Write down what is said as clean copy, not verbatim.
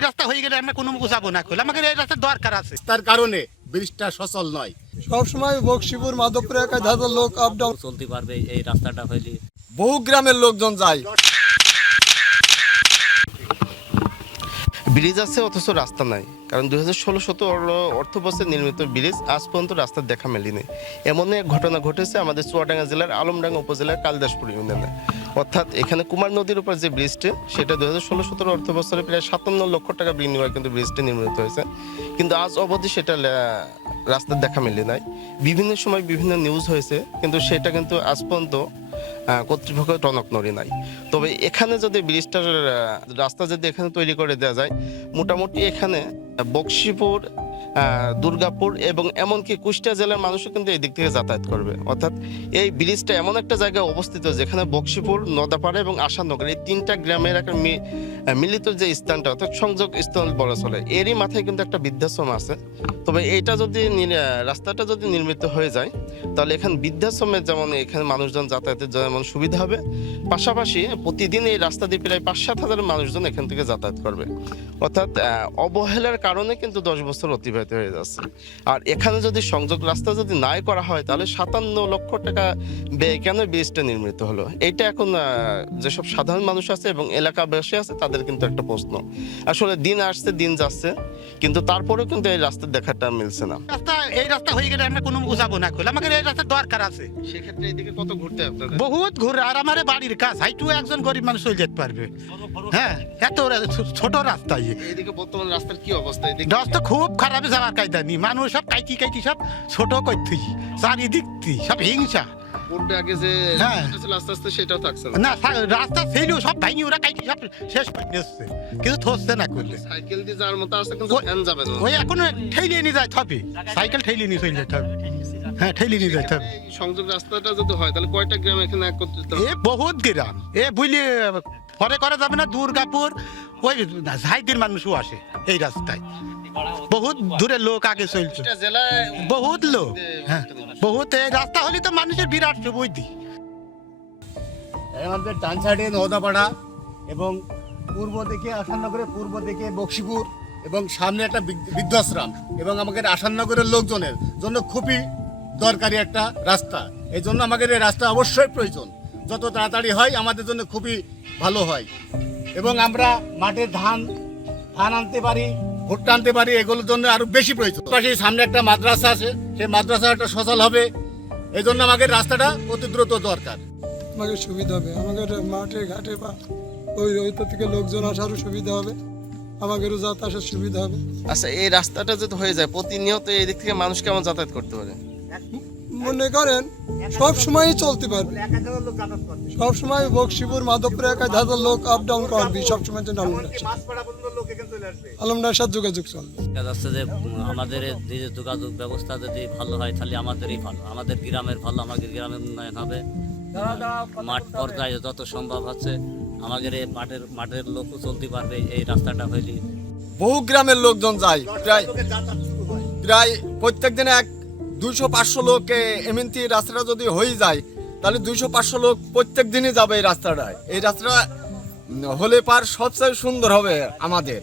এই রাস্তা হয়ে গেলে আমরা কোনো যাবো না কইলে আমাদের এই রাস্তা দরকার আছে। তার কারণে ব্রিজটা সচল নয়। সবসময় বক্সিপুর মাধবপুর এলাকায় ধারার লোক আপ ডাউন চলতে পারবে এই রাস্তাটা হইলে। বহু গ্রামের লোকজন যায়। ব্রিজ আছে অথচ রাস্তা নাই, কারণ 2016-17 অর্থ বছরে নির্মিত ব্রিজ আজ পর্যন্ত রাস্তার দেখা মেলেনি। এমন এক ঘটনা ঘটেছে আমাদের চুয়াডাঙ্গা জেলার আলমডাঙ্গা উপজেলার কালিদাসপুর ইউনিয়নে। অর্থাৎ এখানে কুমার নদীর উপর যে ব্রিজটি, সেটা 2016-17 অর্থ বছরে প্রায় 57 লক্ষ টাকা বিনিয়োগে কিন্তু ব্রিজটি নির্মিত হয়েছে, কিন্তু আজ অবধি সেটা রাস্তার দেখা মেলে নাই। বিভিন্ন সময় বিভিন্ন নিউজ হয়েছে, কিন্তু সেটা কিন্তু আজ পর্যন্ত কর্তৃপক্ষ টনক নড়ে নাই। তবে এখানে যদি ব্রিজটার রাস্তা যদি এখানে তৈরি করে দেওয়া যায়, মোটামুটি এখানে বক্সিপুর, দুর্গাপুর এবং এমনকি কুষ্টিয়া জেলার মানুষও কিন্তু এই দিক থেকে যাতায়াত করবে। অর্থাৎ এই ব্রিজটা এমন একটা জায়গায় অবস্থিত যেখানে বক্সিপুর, নদাপাড়া এবং আশানগর এই তিনটা গ্রামের একটা মিলিত যে স্থানটা, অর্থাৎ সংযোগ স্থল বলা চলে, এরই মাথায় কিন্তু একটা বৃদ্ধাশ্রম আছে। তবে এটা যদি রাস্তাটা যদি নির্মিত হয়ে যায়, তাহলে এখানে বৃদ্ধাশ্রমের যেমন এখানে মানুষজন যাতায়াতের যেমন সুবিধা হবে, পাশাপাশি প্রতিদিন এই রাস্তা দিয়ে প্রায় 5-7 হাজার মানুষজন এখান থেকে যাতায়াত করবে। অর্থাৎ অবহেলার কারণে কিন্তু 10 বছর অতিবাহিত হয়ে যাচ্ছে। আর এখানে যদি সংযোগ রাস্তা যদি নাই করা হয়, তাহলে 57 লক্ষ টাকা ব্যয় কেন ব্রিজটা নির্মিত হলো, এইটা এখন যেসব সাধারণ মানুষ আছে এবং এলাকাবাসী আছে তাদের কিন্তু একটা প্রশ্ন। আসলে দিন আসছে দিন যাচ্ছে, কিন্তু তারপরেও কিন্তু এই রাস্তার দেখাটা মিলছে না। এই রাস্তা হয়ে গেলে আমরা কোনো যাবো না কইলে আমাদের এই রাস্তা দরকার আছে। সেক্ষেত্রে এইদিকে কত ঘুরতে আপনাদের? বহুত ঘুরে, আর আমার বাড়ির কাজ হাইটু একজন গরিব মানুষ চলে যেতে পারবে। হ্যাঁ, এত ছোট রাস্তা। এইদিকে বর্তমান রাস্তার কি অবস্থা? এইদিকে রাস্তা খুব খারাপ, যাওয়ার কায়দা নেই। মানুষ সব কাইটি কাইটি সব ছোট করতে, চারিদিক সব হিংসা। পূর্বে আগে যে হ্যাঁ ছিল আস্তে আস্তে সেটাও থাকছে না। না, রাস্তা ছিল সব ভাঙি, ওরা কাইটি সব শেষ করে নিচ্ছে, কিন্তু থসছে না করলে। সাইকেল দিয়ে যাওয়ার মতো আছে, কিন্তু ভ্যান যাবে না। ওই এখনো ঠেলিয়ে নিয়ে যায় হবে, সাইকেল ঠেলিয়ে নিয়ে চলে যেতে হবে। হ্যাঁ, ঠেলিয়ে নিয়ে যেতে হবে। এই সংযোগ রাস্তাটা যদি হয়, তাহলে কয়টা গ্রাম এখানে একত্রিত হবে? এ বহুত গ্রাম, এ বুঝলি পরে করা যাবে না। দুর্গাপুর ওই ঝাইদির মানুষও আসে এই রাস্তায়, বহুত দূরের লোক আগে চলছে, জেলায় বহুত লোক। হ্যাঁ, বহুত এই রাস্তা হলে তো মানুষের বিরাট সুবিধা। আমাদের ডান সাইডে নওদাপাড়া এবং পূর্ব দিকে আসাননগরের পূর্ব দিকে বক্সিপুর এবং সামনে একটা বৃদ্ধাশ্রম, এবং আমাদের আসাননগরের লোকজনের জন্য খুবই দরকারি একটা রাস্তা। এই জন্য আমাদের এই রাস্তা অবশ্যই প্রয়োজন। যত তাড়াতাড়ি হয় আমাদের জন্য খুবই ভালো হয়, এবং আমরা মাঠে ধান আনতে পারি, ভুট্টা আনতে পারি, এগুলোর জন্য আরো বেশি প্রয়োজন। পাশে সামনে একটা মাদ্রাসা আছে, সেই মাদ্রাসাটা সচল হবে। এই জন্য আমাদের রাস্তাটা অতি দ্রুত দরকার। আমাদের সুবিধা হবে, আমাদের মাঠে ঘাটে বা ওই থেকে লোকজন আসারও সুবিধা হবে, আমাদেরও যাতায়াতের সুবিধা হবে। আচ্ছা, এই রাস্তাটা যদি হয়ে যায়, প্রতিনিয়ত এই দিক থেকে মানুষ কেমন যাতায়াত করতে পারে? মনে করেন সব সময়ই চলতে পারবে, সব সময় বক্সিপুর মাধবপুর এলাকায় ধারার লোক আপ ডাউন করবে, সবসময় আলমডাঙ্গার সাথে যোগাযোগ চলবে। দেখা যাচ্ছে যে আমাদের এই যে যোগাযোগ ব্যবস্থা যদি ভালো হয়, তাহলে আমাদেরই ভালো, আমাদের গ্রামের ভালো, আমাদের গ্রামের উন্নয়ন হবে। মাঠ পর্যায়ে যত সম্ভব হচ্ছে আমাদের এই মাঠের লোকও চলতে পারবে এই রাস্তাটা হইলে। বহু গ্রামের লোকজন যায়, প্রায় প্রত্যেক দিনে 200-500 লোক এমনি রাস্তাটা যদি হয়ে যায়, তাহলে 200-500 লোক প্রত্যেক দিনই যাবে এই রাস্তাটায়। এই রাস্তাটা হলে পার সবচেয়ে সুন্দর হবে আমাদের।